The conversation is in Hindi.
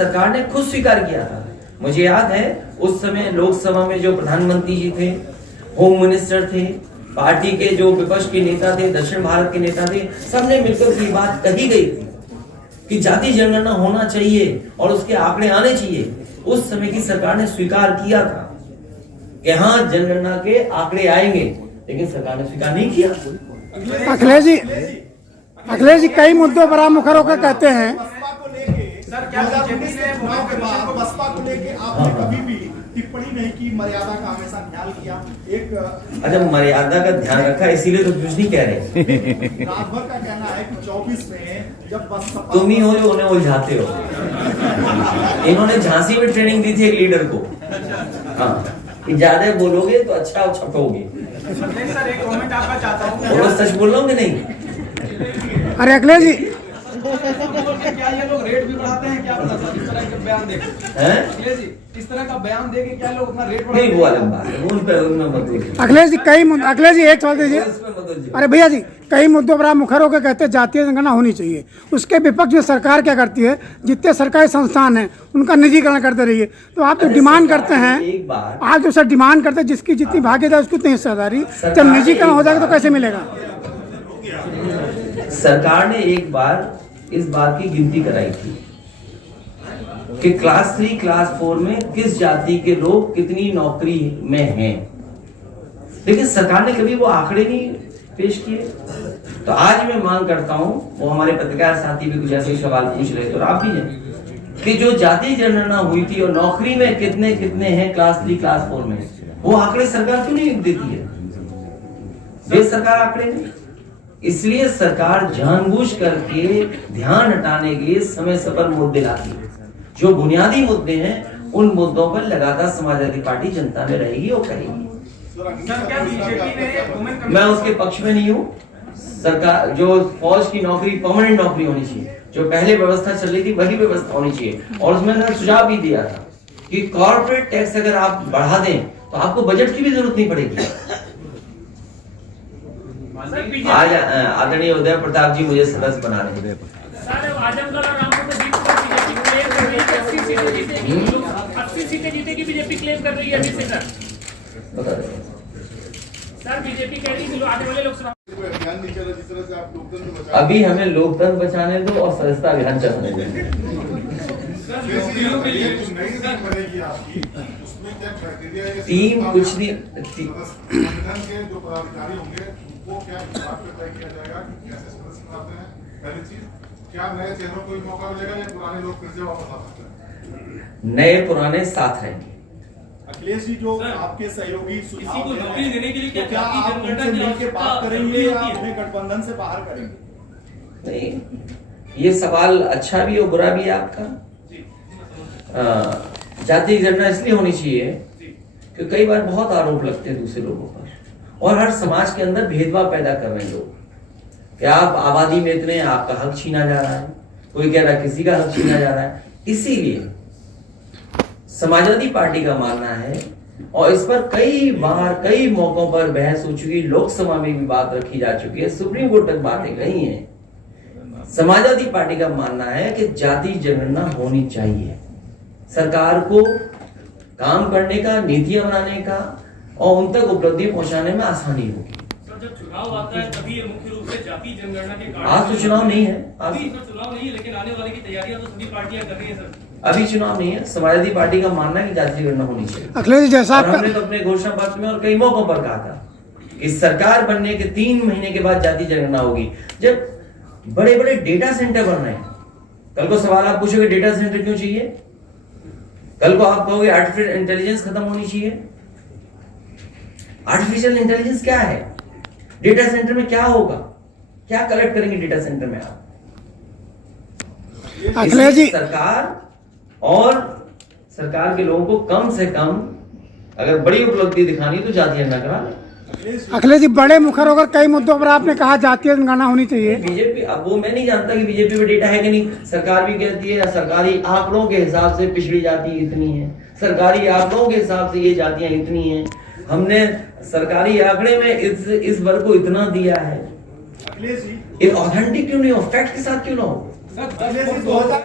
सरकार ने खुद स्वीकार किया था। मुझे याद है उस समय लोकसभा में जो प्रधानमंत्री जी थे, होम मिनिस्टर थे, पार्टी के जो विपक्ष के नेता थे, दक्षिण भारत के नेता थे, सबने मिलकर ये बात कही गई थी कि जाति जनगणना होना चाहिए और उसके आंकड़े आने चाहिए। उस समय की सरकार ने स्वीकार किया था कि हाँ जनगणना के आंकड़े आएंगे, लेकिन सरकार ने स्वीकार नहीं किया। अखिलेश जी कई मुद्दों पर आप मुखर होकर कहते हैं सर, क्या बसपा को लेके आपने कभी भी टिप्पणी नहीं की, मर्यादा का हमेशा ख्याल किया? एक अच्छा, मर्यादा का ध्यान रखा, इसीलिए तो कुछ नहीं कह रहे। राजभर का कहना है कि 24 में जब बसपा, तुम ही हो जो उन्हें उलझाते हो। इन्होंने झांसी में ट्रेनिंग दी थी एक लीडर को, हाँ, कि ज्यादा बोलोगे तो अच्छा छपोगे। सर एक कमेंट आपका चाहता हूँ, बोलो, सच बोल रहा हूँ कि नहीं? अरे अखिलेश जी क्या ये लोग रेट भी बढ़ाते हैं क्या? इस तरह के बयान देके इस तरह का बयान देके क्या लोग अपना रेट नहीं, वो अलग बात है, उनमें मत बोलिए। अखिलेश जी एक सवाल दीजिए। अरे भैया जी, कई मुद्दों पर आप मुखर होकर कहते हैं जातीय जनगणना होनी चाहिए, उसके विपक्ष में सरकार क्या करती है? जितने सरकारी संस्थान हैं उनका निजीकरण करते रहिए। तो आप जो डिमांड करते हैं, आप जो सर डिमांड करते हैं जिसकी जितनी भागीदारी उसकी उतनी हिस्सेदारी, जब निजीकरण हो जाएगा तो कैसे मिलेगा? सरकार ने एक बार इस बात की गिनती कराई थी कि क्लास 3, क्लास 4 में किस जाति के लोग कितनी नौकरी में हैं, लेकिन सरकार ने कभी वो आंकड़े नहीं पेश किए। तो आज मैं मांग करता हूं, वो हमारे पत्रकार साथी भी कुछ ऐसे सवाल पूछ रहे थे और आप भी हैं, कि जो जाति जनगणना हुई थी और नौकरी में कितने कितने हैं क्लास 3, क्लास 4 में, वो आंकड़े सरकार क्यों नहीं देती है? दे सरकार आंकड़े नहीं। इसलिए सरकार जानबूझ करके ध्यान हटाने के लिए समय समय पर मुद्दे लाती है। जो बुनियादी मुद्दे हैं उन मुद्दों पर लगातार समाजवादी पार्टी जनता में रहेगी और करेगी। मैं उसके पक्ष में नहीं हूँ। सरकार जो फौज की नौकरी परमानेंट नौकरी होनी चाहिए, जो पहले व्यवस्था चल रही थी वही व्यवस्था होनी चाहिए। और उसमें मैंने सुझाव भी दिया था कि कॉर्पोरेट टैक्स अगर आप बढ़ा दें तो आपको बजट की भी जरूरत नहीं पड़ेगी। आज आदरणीय उदय प्रताप जी मुझे सदस्य बना रहे हैं। आजमगढ़ और रामपुर में 80 सीटें जीतेगी बीजेपी क्लेम कर रही है अभी से सर बीजेपी कह रही है आने वाले लोकसभा अभियान नहीं चला जिस तरह से आप लोकतंत्र बचा, अभी हमें लोकतंत्र बचाने दो और सदस्यता अभियान चलाने दो। टीम कुछ नहीं, संगठन के जो पदाधिकारी होंगे वो क्या तय किया जाएगा कि कैसे सदस्य बनाते हैं? पहली चीज, क्या नए चेहरों को मौका मिलेगा या पुराने लोग फिर से वापस आ सकते हैं? नए पुराने साथ रहेंगे। अखिलेश जी जो आपके सहयोगी किसी को नौकरी देने के लिए क्या क्या आप उनसे मिलकर बात करेंगे या अपने गठबंधन से बाहर करेंगे? नहीं, ये सवाल अच्छा भी और बुरा भी है आपका। जाति जनगणना इसलिए होनी चाहिए कि कई बार बहुत आरोप लगते हैं दूसरे लोगों पर और हर समाज के अंदर भेदभाव पैदा कर रहे हैं लोग कि आप आबादी में इतने, आपका हक छीना जा रहा है, कोई कह रहा है किसी का हक छीना जा रहा है। इसीलिए समाजवादी पार्टी का मानना है और इस पर कई बार कई मौकों पर बहस हो चुकी, लोकसभा में भी बात रखी जा चुकी है, सुप्रीम कोर्ट तक बातें गई हैं। समाजवादी पार्टी का मानना है कि जाति जनगणना होनी चाहिए। सरकार को काम करने का, नीतियां बनाने का और उन तक उपलब्धि पहुंचाने में आसानी होगी। जब चुनाव आता है तभी ये मुख्य रूप से जाति जनगणना के कारण। आज तो चुनाव नहीं है, आज चुनाव नहीं है, लेकिन आने वाले की तैयारियां तो सभी पार्टियां कर रही है सर। अभी चुनाव नहीं है। समाजवादी पार्टी का मानना है कि जाति जनगणना होनी चाहिए। अखिलेश जी जैसा हमने तो अपने घोषणा पत्र में और कई मौकों पर कहा था कि सरकार बनने के 3 महीने के बाद जाति जनगणना होगी। जब बड़े बड़े डेटा सेंटर बन रहे हैं, कल को सवाल आप पूछोगे डेटा सेंटर क्यों चाहिए? कल को आप कहोगे आर्टिफिशियल इंटेलिजेंस खत्म होनी चाहिए। आर्टिफिशियल इंटेलिजेंस क्या है? डेटा सेंटर में क्या होगा? क्या कलेक्ट करेंगे डेटा सेंटर में आप? अखिलेश जी सरकार और सरकार के लोगों को कम से कम अगर बड़ी उपलब्धि दिखानी तो जाति जनगणना करा ले। अखिलेश जी बड़े मुखर होकर कई मुद्दों पर आपने कहा जातीय जनगणना होनी चाहिए। बीजेपी, अब वो मैं नहीं जानता कि बीजेपी में डेटा है कि नहीं। सरकार भी कहती है सरकारी आंकड़ों के हिसाब से पिछड़ी जाति इतनी है, सरकारी आंकड़ों के हिसाब से ये जातियां इतनी हैं, हमने सरकारी आंकड़े में इस वर्ग को इतना दिया है। अखिलेश जी ये ऑथेंटिक क्यों नहीं हो? फैक्ट के साथ क्यों ना हो? सर 2000